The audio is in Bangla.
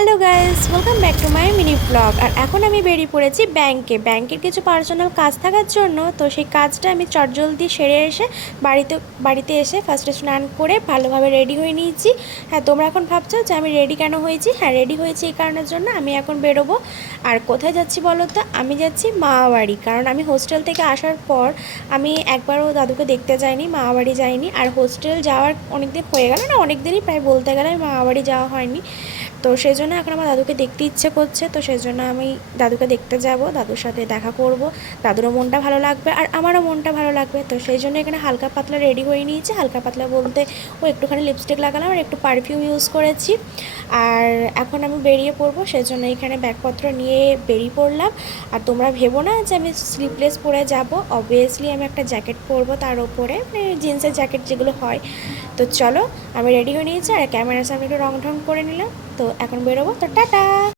Hello guys, welcome back to my mini blog. আর এখন আমি বেরিয়ে পড়েছি ব্যাংকের কিছু পার্সোনাল কাজ থাকার জন্য। তো সেই কাজটা আমি চটজলদি সেরে এসে বাড়িতে এসে ফার্স্টে স্নান করে ভালোভাবে রেডি হয়ে নিয়েছি। হ্যাঁ, তোমরা এখন ভাবছো যে আমি রেডি কেন হয়েছি। হ্যাঁ, রেডি হয়েছি এই কারণের জন্য, আমি এখন বেরোবো। আর কোথায় যাচ্ছি বলো তো? আমি যাচ্ছি মামাবাড়ি, কারণ আমি হোস্টেল থেকে আসার পর আমি একবারও দাদুকে দেখতে যাইনি, মামাবাড়ি যাইনি। আর হোস্টেল যাওয়ার অনেক দিন হয়ে গেল, না অনেক দিনই প্রায় বলতে গেলে আমি মামাবাড়ি যাওয়া হয়নি। তো সেই জন্য এখন আমার দাদুকে দেখতে ইচ্ছে করছে। তো সেই জন্য আমি দাদুকে দেখতে যাব, দাদুর সাথে দেখা করব। দাদুরও মনটা ভালো লাগবে আর আমারও মনটা ভালো লাগবে। তো সেই জন্য এখানে হালকা পাতলা রেডি হয়ে নিয়েছি। হালকা পাতলা বলতে একটুখানি লিপস্টিক লাগালাম আর একটু পারফিউম ইউজ করেছি। আর এখন আমি বেরিয়ে পড়বো, সেই জন্য এখানে ব্যাগপত্র নিয়ে বেরিয়ে পড়লাম। আর তোমরা ভেবো না যে আমি স্লিভলেস পরে যাব, অবভিয়াসলি আমি একটা জ্যাকেট পরবো তার ওপরে, মানে জিন্সের জ্যাকেট যেগুলো হয়। তো চলো, আমি রেডি হয়ে নিয়েছি আর ক্যামেরার সামনে একটু রং ঢং করে নিলাম। তো এখন বেরোবো, তো টাটা।